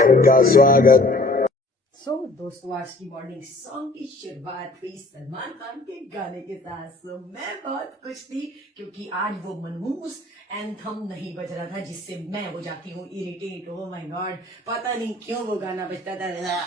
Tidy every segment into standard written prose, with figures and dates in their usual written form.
सबका स्वागत। दोस्तों आज की मॉर्निंग सॉन्ग की शुरुआत हुई सलमान खान के गाने के साथ। मैं बहुत खुश थी क्योंकि आज वो मनहूस एंथम नहीं बज रहा था जिससे मैं हो जाती हूँ इरिटेट। ओ माय गॉड, पता नहीं क्यों वो गाना बजता था,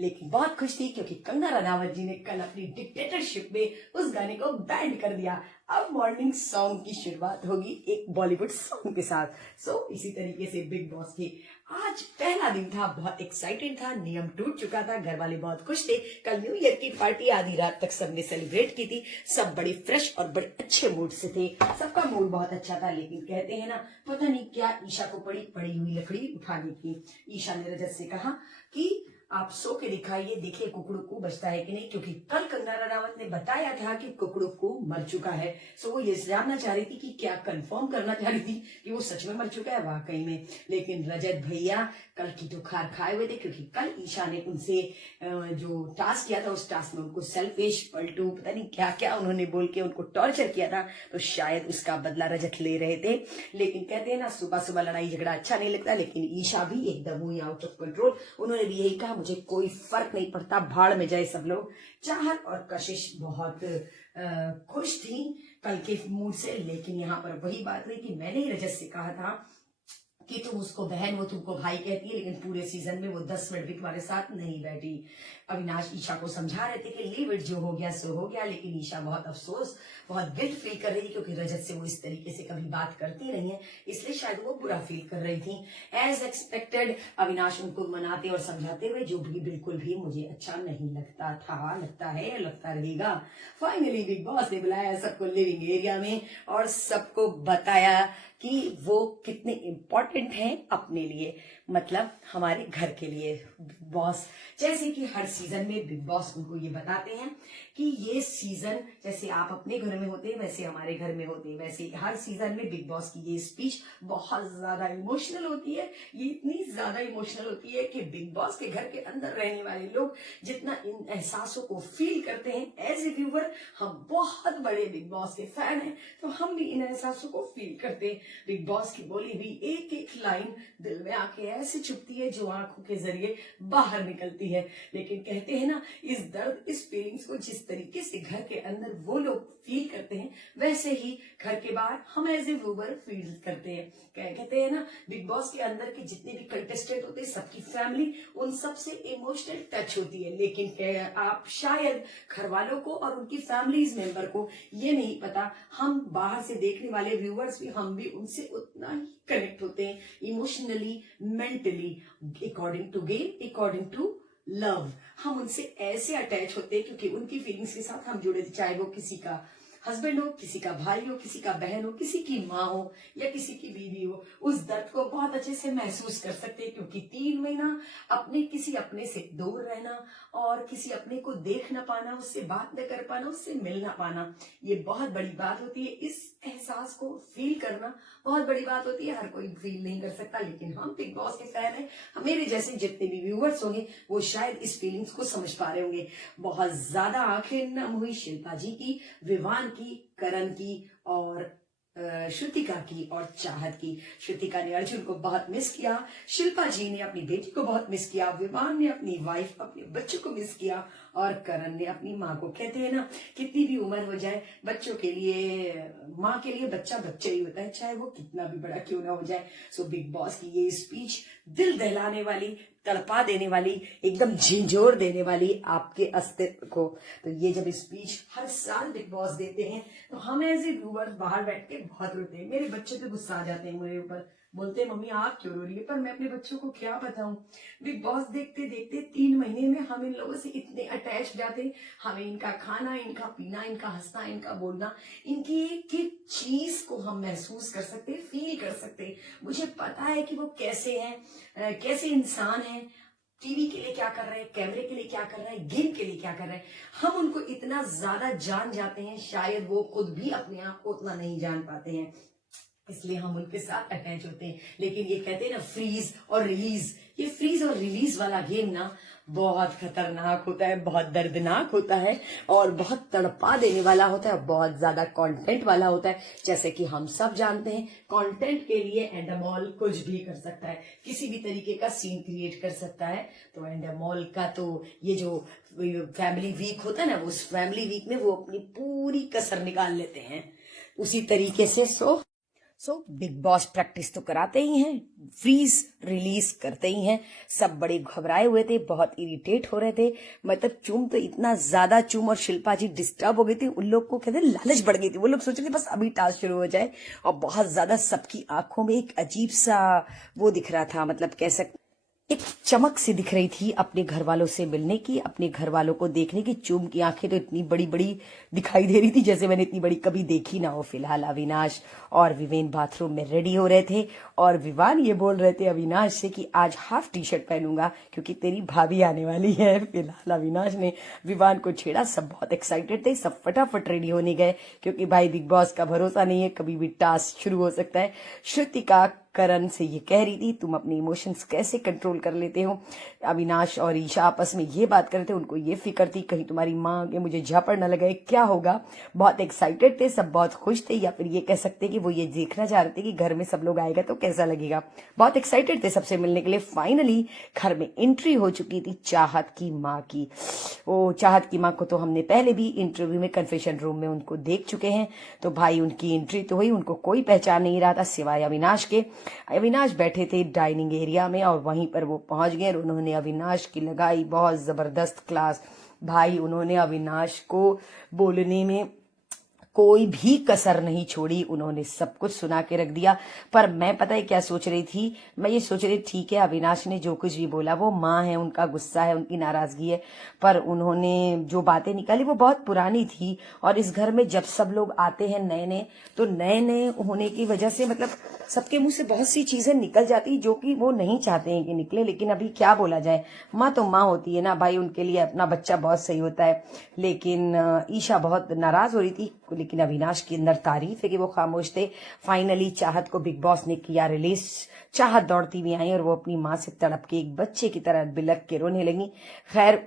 लेकिन बहुत खुश थी क्योंकि कंगना रनावत जी ने कल अपनी डिक्टेटरशिप में उस गाने को बैंड कर दिया। अब मॉर्निंग सॉन्ग की शुरुआत होगी एक बॉलीवुड सॉन्ग के साथ। इसी तरीके से बिग बॉस के आज पहला दिन था, बहुत एक्साइटेड था, नियम टूट चुका था, घर वाले बहुत खुश थे। कल न्यू ईयर की पार्टी आधी रात तक सबने सेलिब्रेट की थी, सब बड़े फ्रेश और बड़े अच्छे मूड से थे, सबका मूड बहुत अच्छा था। लेकिन कहते हैं ना, पता नहीं क्या ईशा को पड़ी हुई लकड़ी उठाने की। ईशा ने रजत से कहा कि आप सो के दिखाइए, देखिए कुकड़ू बचता है कि नहीं, क्योंकि कल कंगना रनावत ने बताया था कि कुकड़ू मर चुका है। वो ये जानना चाह रही थी कि क्या कंफर्म करना चाह रही थी कि वो सच में मर चुका है वाकई में। लेकिन रजत भैया कल की तो खार खाए हुए थे, क्योंकि कल ईशा ने उनसे जो टास्क किया था उस टास्क में उनको सेल्फिश पलटू पता नहीं क्या क्या उन्होंने बोल के उनको टॉर्चर किया था, तो शायद उसका बदला रजत ले रहे थे। लेकिन कहते हैं ना, सुबह सुबह लड़ाई झगड़ा अच्छा नहीं लगता, लेकिन ईशा भी एकदम हुई आउट ऑफ कंट्रोल। उन्होंने भी यही कहा, मुझे कोई फर्क नहीं पड़ता, भाड़ में जाए सब लोग। चाहत और कशिश बहुत खुश थी कल के मूड से, लेकिन यहाँ पर वही बात हुई कि मैंने ही रजत से कहा था कि तुम उसको बहन हो, तुमको भाई कहती है, लेकिन पूरे सीजन में वो 10 मिनट भी तुम्हारे साथ नहीं बैठी। अविनाश ईशा को समझा रहे थे कि लीव इट, जो हो गया सो हो गया, लेकिन ईशा बहुत अफसोस, बहुत गिल्ट फील कर रही थी, क्योंकि रजत से वो इस तरीके से कभी बात करती रही है, इसलिए शायद वो बुरा फील कर रही थी। एज एक्सपेक्टेड अविनाश उनको मनाते और समझाते हुए, जो भी बिल्कुल भी मुझे अच्छा नहीं लगता था, लगता है, लगता रहेगा। फाइनली बिग बॉस ने बुलाया सबको लिविंग एरिया में और सबको बताया कि वो कितने इम्पोर्टेंट हैं अपने लिए, मतलब हमारे घर के लिए। बिग बॉस जैसे कि हर सीजन में बिग बॉस उनको ये बताते हैं कि ये सीजन जैसे आप अपने घर में होते हैं वैसे हमारे घर में होते हैं, वैसे हर सीजन में बिग बॉस की ये स्पीच बहुत ज्यादा इमोशनल होती है। ये इतनी ज्यादा इमोशनल होती है कि बिग बॉस के घर के अंदर रहने वाले लोग जितना इन एहसासों को फील करते हैं, एज ए व्यूअर हम बहुत बड़े बिग बॉस के फैन हैं, तो हम भी इन एहसासों को फील करते हैं। बिग बॉस की बोली हुई एक एक लाइन दिल में आके ऐसे चुभती है जो आंखों के जरिए बाहर निकलती है। लेकिन कहते हैं ना, इस दर्द, इस फीलिंग्स को जिस तरीके से घर के अंदर वो लोग फील करते हैं, वैसे ही घर के बाहर हम एज ए व्यूअर फील करते हैं। कहते हैं ना, बिग बॉस के अंदर के जितने भी कंटेस्टेंट होते हैं, सबकी फैमिली उन सबसे इमोशनल टच होती है, लेकिन आप शायद घर वालों को और उनकी फैमिलीज मेंबर को ये नहीं पता, हम बाहर से देखने वाले व्यूअर्स भी, हम भी उनसे उतना ही कनेक्ट होते हैं emotionally, mentally, according to game, according to love. हम उनसे ऐसे अटैच होते हैं क्योंकि उनकी फीलिंग्स के साथ हम जुड़े थे, चाहे वो किसी का हस्बैंड हो, किसी का भाई हो, किसी का बहन हो, किसी की माँ हो या किसी की बीवी हो, उस दर्द को बहुत अच्छे से महसूस कर सकते हैं। क्योंकि 3 महीना किसी अपने से दूर रहना और किसी अपने को देख ना पाना, उससे बात न कर पाना, उससे मिल ना पाना, ये बहुत बड़ी बात होती है। इस एहसास को फील करना बहुत बड़ी बात होती है, हर कोई फील नहीं कर सकता, लेकिन हम बिग बॉस के फैन हैं, मेरे जैसे जितने भी व्यूअर्स होंगे वो शायद इस फीलिंग्स को समझ पा रहे होंगे। बहुत ज्यादा आंखें नम हुई शिल्पा जी की, विवान की, करण की और श्रुतिका की और चाहत की। श्रुतिका ने अर्जुन को बहुत मिस किया, शिल्पा जी ने अपनी बेटी को बहुत मिस किया, विवान ने अपनी वाइफ, अपने बच्चों को मिस किया और करण ने अपनी माँ को। कहते हैं ना, कितनी भी उम्र हो जाए, बच्चों के लिए, माँ के लिए बच्चा बच्चा ही होता है, चाहे वो कितना भी बड़ा क्यों ना हो जाए। बिग बॉस की ये स्पीच दिल दहलाने वाली, तड़पा देने वाली, एकदम झिंझोर देने वाली आपके अस्तित्व को। तो ये जब स्पीच हर साल बिग बॉस देते हैं तो हम एज ए व्यूअर्स बाहर बैठ के बहुत रोते हैं। मेरे बच्चे तो गुस्सा आ जाते हैं मेरे ऊपर, बोलते हैं मम्मी आप क्यों रो रही है, पर मैं अपने बच्चों को क्या बताऊं। बिग बॉस देखते देखते 3 महीने में हम इन लोगों से इतने अटैच जाते हैं, हमें इनका खाना, इनका पीना, इनका हंसना, इनका बोलना, इनकी एक एक चीज को हम महसूस कर सकते हैं, फील कर सकते हैं। मुझे पता है कि वो कैसे हैं, कैसे इंसान हैं, टीवी के लिए क्या कर रहे हैं, कैमरे के लिए क्या कर रहे हैं, गेम के लिए क्या कर रहे हैं। हम उनको इतना ज्यादा जान जाते हैं, शायद वो खुद भी अपने आप को उतना नहीं जान पाते हैं, इसलिए हम उनके साथ अटैच होते हैं। लेकिन ये कहते हैं ना, फ्रीज और रिलीज, ये फ्रीज और रिलीज वाला गेम ना बहुत खतरनाक होता है, बहुत दर्दनाक होता है और बहुत तड़पा देने वाला होता है, बहुत ज्यादा कंटेंट वाला होता है। जैसे कि हम सब जानते हैं, कंटेंट के लिए एंडामॉल कुछ भी कर सकता है, किसी भी तरीके का सीन क्रिएट कर सकता है। तो एंडामॉल का तो ये जो फैमिली वीक होता है ना, उस फैमिली वीक में वो अपनी पूरी कसर निकाल लेते हैं उसी तरीके से। सो बिग बॉस प्रैक्टिस तो कराते ही हैं, फ्रीज रिलीज करते ही हैं। सब बड़े घबराए हुए थे, बहुत इरिटेट हो रहे थे। मतलब चूम तो इतना ज्यादा चूम और शिल्पा जी डिस्टर्ब हो गई थी। उन लोग को कहते लालच बढ़ गई थी, वो लोग सोच रहे थे बस अभी टास्क शुरू हो जाए। और बहुत ज्यादा सबकी आंखों में एक अजीब सा वो दिख रहा था, मतलब कह सकते एक चमक सी दिख रही थी अपने घर वालों से मिलने की, अपने घर वालों को देखने की। चूम की आंखें तो इतनी बड़ी बड़ी दिखाई दे रही थी जैसे मैंने इतनी बड़ी कभी देखी ना हो। फिलहाल अविनाश और विवेन बाथरूम में रेडी हो रहे थे और विवान ये बोल रहे थे अविनाश से कि आज हाफ टी शर्ट पहनूंगा क्योंकि तेरी भाभी आने वाली है। फिलहाल अविनाश ने विवान को छेड़ा। सब बहुत एक्साइटेड थे, सब फटाफट रेडी होने गए क्योंकि भाई बिग बॉस का भरोसा नहीं है, कभी भी टास्क शुरू हो सकता है। श्रुतिका करण से ये कह रही थी तुम अपने इमोशंस कैसे कंट्रोल कर लेते हो। अविनाश और ईशा आपस में ये बात कर रहे थे, उनको ये फिक्र थी कहीं तुम्हारी माँ के मुझे झापड़ न लगाए, क्या होगा। बहुत एक्साइटेड थे, सब बहुत खुश थे, या फिर ये कह सकते कि वो ये देखना चाह रहे थे कि घर में सब लोग आएगा तो कैसा लगेगा। बहुत एक्साइटेड थे सबसे मिलने के लिए। फाइनली घर में एंट्री हो चुकी थी चाहत की माँ की। ओ चाहत की माँ को तो हमने पहले भी इंटरव्यू में कन्फेशन रूम में उनको देख चुके हैं। तो भाई उनकी एंट्री तो हुई, उनको कोई पहचान नहीं रहा था सिवाय अविनाश के। अविनाश बैठे थे डाइनिंग एरिया में और वहीं पर वो पहुंच गए और उन्होंने अविनाश की लगाई बहुत जबरदस्त क्लास। भाई उन्होंने अविनाश को बोलने में कोई भी कसर नहीं छोड़ी, उन्होंने सब कुछ सुना के रख दिया। पर मैं पता है क्या सोच रही थी, मैं ये सोच रही ठीक है अविनाश ने जो कुछ भी बोला वो माँ है, उनका गुस्सा है, उनकी नाराजगी है, पर उन्होंने जो बातें निकाली वो बहुत पुरानी थी। और इस घर में जब सब लोग आते हैं नए नए, तो नए नए होने की वजह से मतलब सबके मुंह से बहुत सी चीजें निकल जाती जो कि वो नहीं चाहते हैं कि निकले। लेकिन अभी क्या बोला जाए, माँ तो माँ होती है ना भाई, उनके लिए अपना बच्चा बहुत सही होता है। लेकिन ईशा बहुत नाराज हो रही थी, लेकिन अविनाश के अंदर तारीफ है कि वो खामोश थे। फाइनली चाहत को बिग बॉस ने किया रिलीज। चाहत दौड़ती हुई आई और वो अपनी माँ से तड़प के एक बच्चे की तरह बिलक के रोने लगी। खैर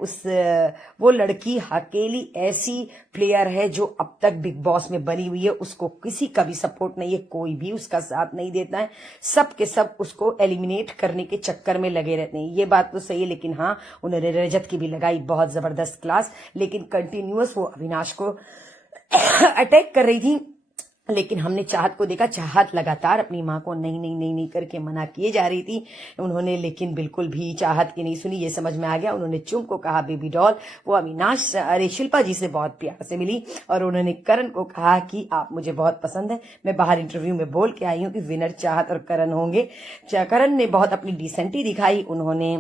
वो लड़की अकेली ऐसी प्लेयर है जो अब तक बिग बॉस में बनी हुई है, उसको किसी का भी सपोर्ट नहीं है, कोई भी उसका साथ नहीं देता है, सब के सब उसको एलिमिनेट करने के चक्कर में लगे रहते हैं। ये बात तो सही है, लेकिन हाँ उन्होंने रजत की भी लगाई बहुत जबरदस्त क्लास, लेकिन कंटिन्यूअस वो अविनाश को अटैक कर रही थी। लेकिन हमने चाहत को देखा, चाहत लगातार अपनी माँ को नहीं नहीं नहीं नहीं करके मना किए जा रही थी उन्होंने, लेकिन बिल्कुल भी चाहत की नहीं सुनी। ये समझ में आ गया, उन्होंने चुम को कहा बेबी डॉल। वो अविनाश अरे शिल्पा जी से बहुत प्यार से मिली और उन्होंने करण को कहा कि आप मुझे बहुत पसंद है। मैं बाहर इंटरव्यू में बोल के आई हूँ कि विनर चाहत और करण होंगे। करण ने बहुत अपनी डिसेंटी दिखाई, उन्होंने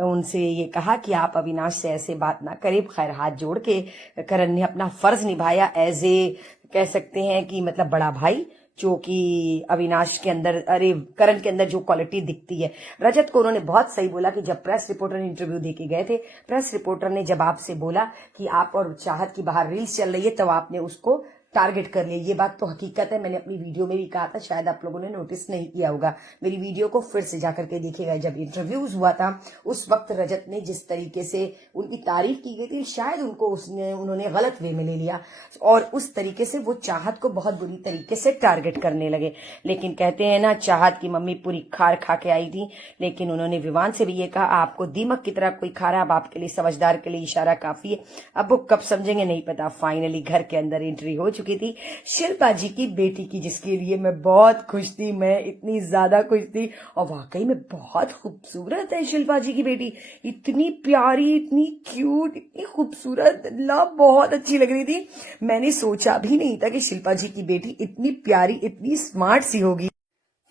उनसे ये कहा कि आप अविनाश से ऐसे बात ना करें। खैर हाथ जोड़ के करण ने अपना फर्ज निभाया एज ए कह सकते हैं कि मतलब बड़ा भाई, जो कि अविनाश के अंदर अरे करण के अंदर जो क्वालिटी दिखती है। रजत को उन्होंने बहुत सही बोला कि जब प्रेस रिपोर्टर ने इंटरव्यू देके गए थे, प्रेस रिपोर्टर ने जब आपसे बोला कि आप और चाहत की बाहर रील्स चल रही है, तब आपने उसको टारगेट कर लिया। ये बात तो हकीकत है, मैंने अपनी वीडियो में भी कहा था, शायद आप लोगों ने नोटिस नहीं किया होगा। मेरी वीडियो को फिर से जाकर के देखिएगा। जब इंटरव्यूज हुआ था उस वक्त रजत ने जिस तरीके से उनकी तारीफ की गई थी, शायद उनको उन्होंने गलत वे में ले लिया और उस तरीके से वो चाहत को बहुत बुरी तरीके से टारगेट करने लगे। लेकिन कहते हैं ना, चाहत की मम्मी पूरी खार खा के आई थी, लेकिन उन्होंने विवान से भी ये कहा आपको दीमक की तरह कोई खा रहा, अब आपके लिए समझदार के लिए इशारा काफी है। अब वो कब समझेंगे नहीं पता। फाइनली घर के अंदर एंट्री हो चुकी थी शिल्पा जी की बेटी की, जिसके लिए मैं बहुत खुश थी, मैं इतनी ज्यादा खुश थी। और वाकई में बहुत खूबसूरत है शिल्पा जी की बेटी, इतनी प्यारी, इतनी क्यूट, इतनी खूबसूरत, बहुत अच्छी लग रही थी। मैंने सोचा भी नहीं था कि शिल्पा जी की बेटी इतनी प्यारी, इतनी स्मार्ट सी होगी।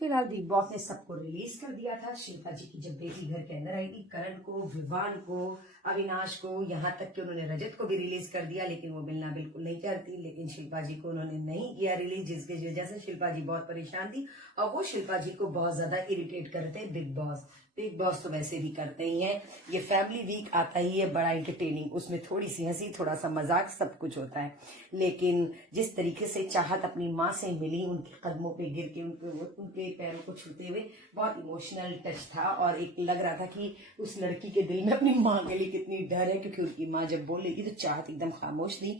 फिलहाल बिग बॉस ने सबको रिलीज कर दिया था। शिल्पा जी की जब बेटी घर के अंदर आई थी, करण को, विवान को, अविनाश को, यहाँ तक कि उन्होंने रजत को भी रिलीज कर दिया, लेकिन वो मिलना बिल्कुल नहीं चाहती। लेकिन शिल्पा जी को उन्होंने नहीं किया रिलीज, जिसकी वजह से शिल्पा जी बहुत परेशान थी और वो शिल्पा जी को बहुत ज्यादा इरिटेट करते बिग बॉस। बिग बॉस तो वैसे भी करते ही हैं, ये फैमिली वीक आता ही है बड़ा इंटरटेनिंग, उसमें थोड़ी सी हंसी, थोड़ा सा मजाक, सब कुछ होता है। लेकिन जिस तरीके से चाहत अपनी माँ से मिली, उनके कदमों पे गिर के उनके पैरों को छूते हुए, बहुत इमोशनल टच था। और एक लग रहा था कि उस लड़की के दिल में अपनी माँ के लिए कितनी डर है, क्योंकि उनकी माँ जब बोलेगी तो चाहत एकदम खामोश थी।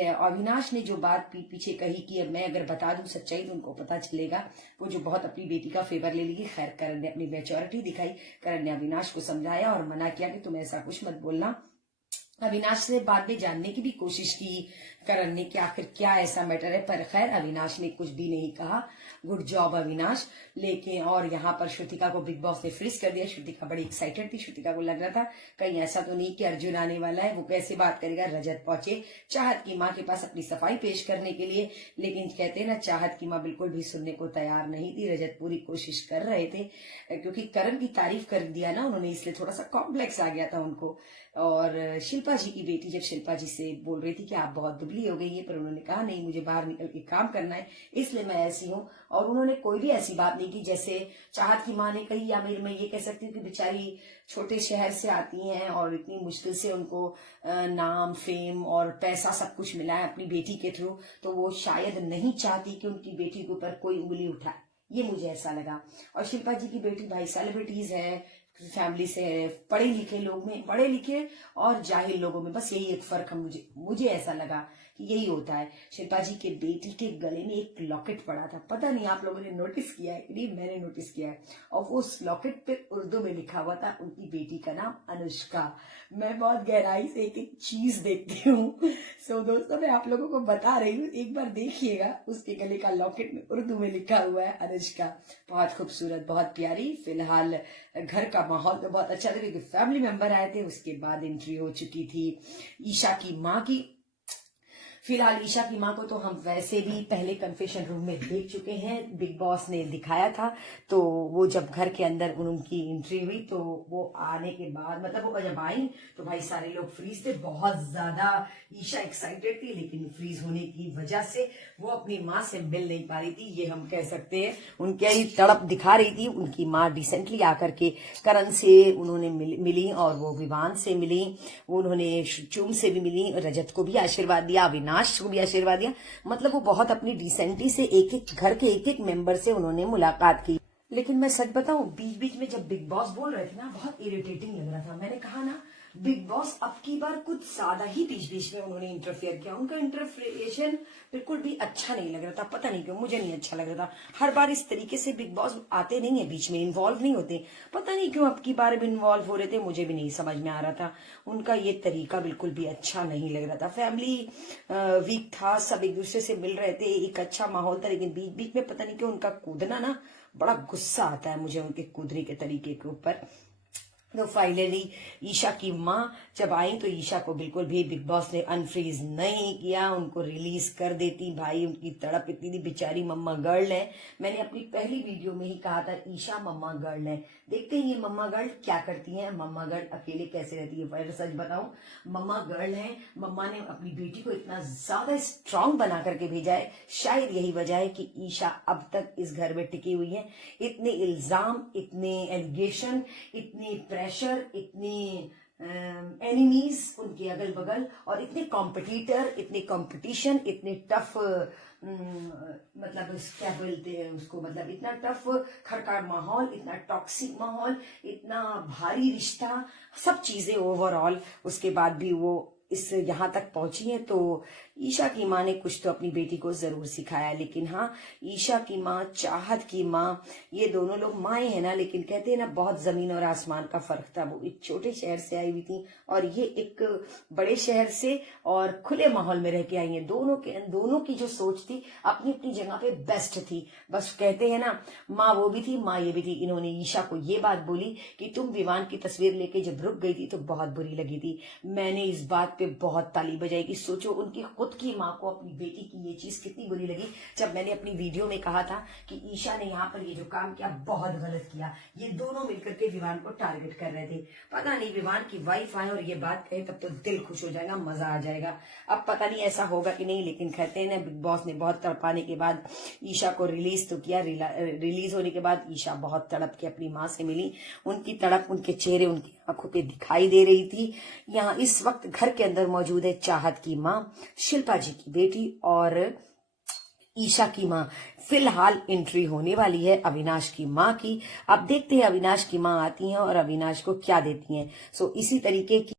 अविनाश ने जो बात पीठ पीछे कही कि अब मैं अगर बता दूं सच्चाई तो उनको पता चलेगा, वो जो बहुत अपनी बेटी का फेवर ले ली। खैर करण ने अपनी मैच्योरिटी दिखाई, करण ने अविनाश को समझाया और मना किया कि तुम ऐसा कुछ मत बोलना। अविनाश से बाद में जानने की भी कोशिश की करण ने कि आखिर क्या ऐसा मैटर है, पर खैर अविनाश ने कुछ भी नहीं कहा। Good job Avinash. लेकिन और यहाँ पर श्रुतिका को बिग बॉस ने फ्रीज कर दिया। श्रुतिका बड़ी एक्साइटेड थी, श्रुतिका को लग रहा था कहीं ऐसा तो नहीं कि अर्जुन आने वाला है, वो कैसे बात करेगा। रजत पहुंचे चाहत की माँ के पास अपनी सफाई पेश करने के लिए, लेकिन कहते हैं ना चाहत की माँ बिल्कुल भी सुनने को तैयार नहीं थी। रजत पूरी कोशिश कर रहे थे, क्योंकि करण की तारीफ कर दिया ना उन्होंने, इसलिए थोड़ा सा कॉम्प्लेक्स आ गया था उनको। और शिल्पा जी की बेटी जब शिल्पा जी से बोल रही थी कि आप बहुत दुबली हो गई है, पर उन्होंने कहा नहीं, मुझे बाहर निकल के काम करना है, इसलिए मैं ऐसी हूँ। और उन्होंने कोई भी ऐसी बात नहीं की जैसे चाहत की माँ ने कही, या मैं ये कह सकती हूँ कि बेचारी छोटे शहर से आती हैं और इतनी मुश्किल से उनको नाम, फेम और पैसा सब कुछ मिला है अपनी बेटी के थ्रू, तो वो शायद नहीं चाहती कि उनकी बेटी के ऊपर कोई उंगली उठाए, ये मुझे ऐसा लगा। और शिल्पा जी की बेटी भाई सेलिब्रिटीज है, फैमिली से है, पढ़े लिखे लोग में, पढ़े लिखे और जाहिल लोगों में बस यही एक फर्क है। मुझे ऐसा लगा कि यही होता है। शिल्पा जी के बेटी के गले में एक लॉकेट पड़ा था, पता नहीं आप लोगों ने नोटिस किया है कि नहीं, मैंने नोटिस किया है। और वो उस लॉकेट पे उर्दू में लिखा हुआ था उनकी बेटी का नाम अनुष्का। मैं बहुत गहराई से एक एक चीज देखती हूँ। सो दोस्तों मैं आप लोगों को बता रही हूँ, एक बार देखिएगा, उसके गले का लॉकेट में उर्दू में लिखा हुआ है अनुष्का। बहुत खूबसूरत, बहुत प्यारी। फिलहाल घर का माहौल तो बहुत अच्छा था, क्योंकि फैमिली मेंबर आए थे। उसके बाद एंट्री हो चुकी थी ईशा की माँ की। फिलहाल ईशा की माँ को तो हम वैसे भी पहले कन्फेशन रूम में देख चुके हैं, बिग बॉस ने दिखाया था। तो वो जब घर के अंदर उनकी एंट्री हुई, तो वो आने के बाद मतलब वो जब आई तो भाई सारे लोग फ्रीज थे, बहुत ज्यादा ईशा एक्साइटेड थी, लेकिन फ्रीज होने की वजह से वो अपनी माँ से मिल नहीं पा रही थी, ये हम कह सकते हैं। उनकी ही तड़प दिखा रही थी। उनकी माँ डिसेंटली आकर के करण से उन्होंने मिली, और वो विवान से मिली, उन्होंने चूम से भी मिली, रजत को भी आशीर्वाद दिया, अविनाश को भी आशीर्वाद दिया। मतलब वो बहुत अपनी डिसेंटी से एक एक घर के एक एक मेंबर से उन्होंने मुलाकात की। लेकिन मैं सच बताऊं, बीच बीच में जब बिग बॉस बोल रहे थे ना, बहुत इरिटेटिंग लग रहा था। मैंने कहा ना, बिग बॉस अब की बार कुछ ज्यादा ही बीच बीच में उन्होंने इंटरफेयर किया। उनका इंटरफेरेशन बिल्कुल भी अच्छा नहीं लग रहा था, पता नहीं क्यों, मुझे नहीं अच्छा लग रहा था। हर बार इस तरीके से बिग बॉस आते नहीं है, बीच में इन्वॉल्व नहीं होते, पता नहीं क्यों अब की बार भी इन्वॉल्व हो रहे थे, मुझे भी नहीं समझ में आ रहा था। उनका ये तरीका बिल्कुल भी अच्छा नहीं लग रहा था। फैमिली वीक था, सब एक दूसरे से मिल रहे थे, एक अच्छा माहौल था, लेकिन बीच बीच में पता नहीं क्यों उनका कूदना ना, बड़ा गुस्सा आता है मुझे उनके कूदने के तरीके के ऊपर। तो फाइनली ईशा की माँ जब आई तो ईशा को बिल्कुल भी बिग बॉस ने अनफ्रीज नहीं किया, उनको रिलीज कर देती। भाई उनकी तड़प इतनी थी, बेचारी मम्मा गर्ल है। मैंने अपनी पहली वीडियो में ही कहा था ईशा मम्मा गर्ल है। देखते हैं ये मम्मा गर्ल क्या करती है, मम्मा गर्ल अकेले कैसे रहती है। पर सच बताऊं, मम्मा गर्ल है, मम्मा ने अपनी बेटी को इतना ज्यादा स्ट्रांग बना करके भेजा है। शायद यही वजह है कि ईशा अब तक इस घर में टिकी हुई है। इतने इल्जाम, इतने एलिगेशन, इतने प्रेशर, इतने एनिमीज उनके अगल बगल, और इतने कॉम्पिटिटर, इतने कंपटीशन, इतने टफ मतलब क्या बोलते हैं उसको, मतलब इतना टफ घर का माहौल, इतना टॉक्सिक माहौल, इतना भारी रिश्ता, सब चीजें ओवरऑल। उसके बाद भी वो इस यहाँ तक पहुंची है। तो ईशा की माँ ने कुछ तो अपनी बेटी को जरूर सिखाया। लेकिन हाँ, ईशा की माँ, चाहत की माँ, ये दोनों लोग माएँ हैं ना, लेकिन कहते हैं ना बहुत जमीन और आसमान का फर्क था। वो एक छोटे शहर से आई हुई थी और ये एक बड़े शहर से और खुले माहौल में रह के आई है। दोनों की जो सोच थी अपनी अपनी जगह पे बेस्ट थी। बस कहते हैं ना, माँ वो भी थी, माँ ये भी थी। इन्होंने ईशा को ये बात बोली कि तुम विवान की तस्वीर लेके जब रुक गई थी तो बहुत बुरी लगी थी। मैंने इस बात पे बहुत ताली बजाएगी। सोचो उनकी खुद की माँ को अपनी बेटी की ये चीज कितनी बुरी लगी जब मैंने अपनी वीडियो में कहा था कि ईशा ने यहाँ पर ये जो काम किया बहुत गलत किया। ये दोनों मिलकर के विवान को टारगेट कर रहे थे। पता नहीं विवान की वाइफ आए और ये बात कहे तब तो दिल खुश हो जाएगा, मजा आ जाएगा। अब पता नहीं ऐसा होगा कि नहीं, लेकिन कहते हैं ना बिग बॉस ने बहुत तड़पाने के बाद ईशा को रिलीज तो किया। रिलीज होने के बाद ईशा बहुत तड़प के अपनी माँ से मिली। उनकी तड़प उनके चेहरे, उनकी आंखों पे दिखाई दे रही थी। यहाँ इस वक्त घर के अंदर मौजूद है चाहत की माँ, शिल्पा जी की बेटी और ईशा की माँ। फिलहाल एंट्री होने वाली है अविनाश की माँ की। अब देखते हैं अविनाश की माँ आती हैं और अविनाश को क्या देती हैं। सो इसी तरीके की